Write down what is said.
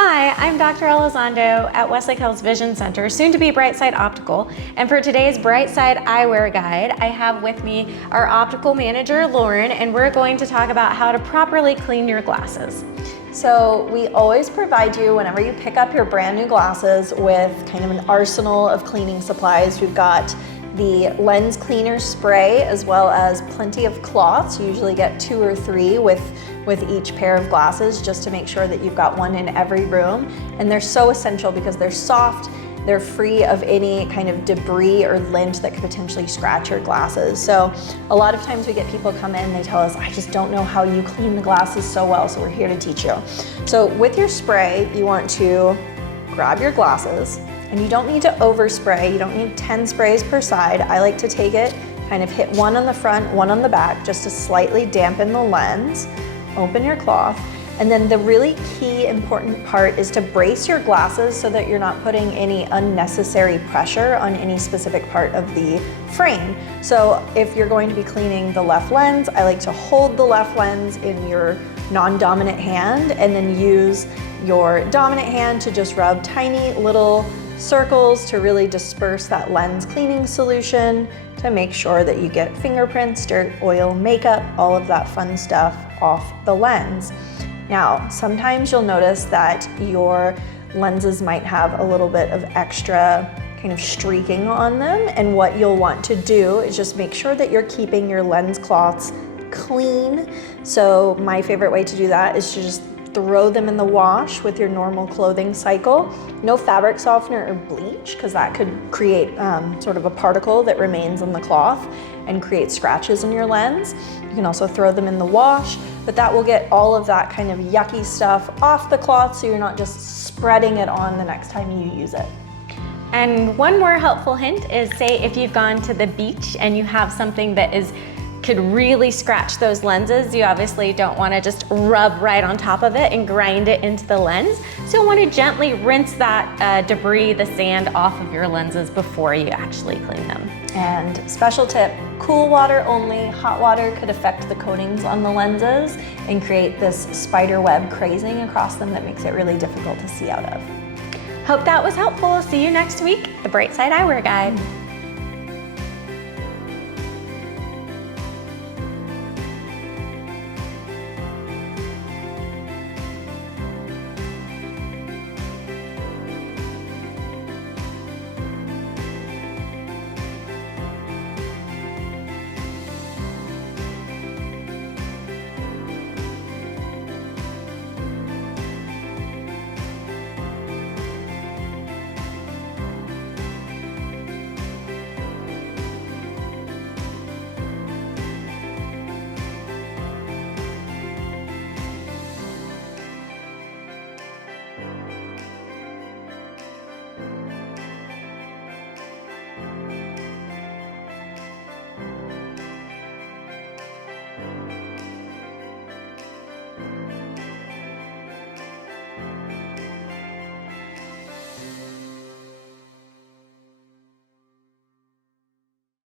Hi, I'm Dr. Elizondo at Westlake Health's Vision Center, soon to be Brightside Optical. And for today's Brightside Eyewear Guide, I have with me our optical manager, Lauren, and we're going to talk about how to properly clean your glasses. So we always provide you, whenever you pick up your brand new glasses, with kind of an arsenal of cleaning supplies. We've got the lens cleaner spray as well as plenty of cloths. You usually get 2 or 3 with each pair of glasses, just to make sure that you've got one in every room. And they're so essential because they're soft, they're free of any kind of debris or lint that could potentially scratch your glasses. So a lot of times we get people come in, they tell us, I just don't know how you clean the glasses so well, so we're here to teach you. So with your spray, you want to grab your glasses, and you don't need to overspray. You don't need 10 sprays per side. I like to take it, kind of hit one on the front, one on the back, just to slightly dampen the lens. Open your cloth, and then the really key important part is to brace your glasses so that you're not putting any unnecessary pressure on any specific part of the frame. So if you're going to be cleaning the left lens, I like to hold the left lens in your non-dominant hand and then use your dominant hand to just rub tiny little circles to really disperse that lens cleaning solution to make sure that you get fingerprints, dirt, oil, makeup, all of that fun stuff off the lens. Now, sometimes you'll notice that your lenses might have a little bit of extra kind of streaking on them, and what you'll want to do is just make sure that you're keeping your lens cloths clean. So my favorite way to do that is to just throw them in the wash with your normal clothing cycle. No fabric softener or bleach, because that could create sort of a particle that remains on the cloth and create scratches in your lens. You can also throw them in the wash, but that will get all of that kind of yucky stuff off the cloth so you're not just spreading it on the next time you use it. And one more helpful hint is, say if you've gone to the beach and you have something that could really scratch those lenses, you obviously don't want to just rub right on top of it and grind it into the lens. So you'll want to gently rinse that debris, the sand, off of your lenses before you actually clean them. And special tip, cool water only. Hot water could affect the coatings on the lenses and create this spider web crazing across them that makes it really difficult to see out of. Hope that was helpful. See you next week, the Brightside Eyewear Guide.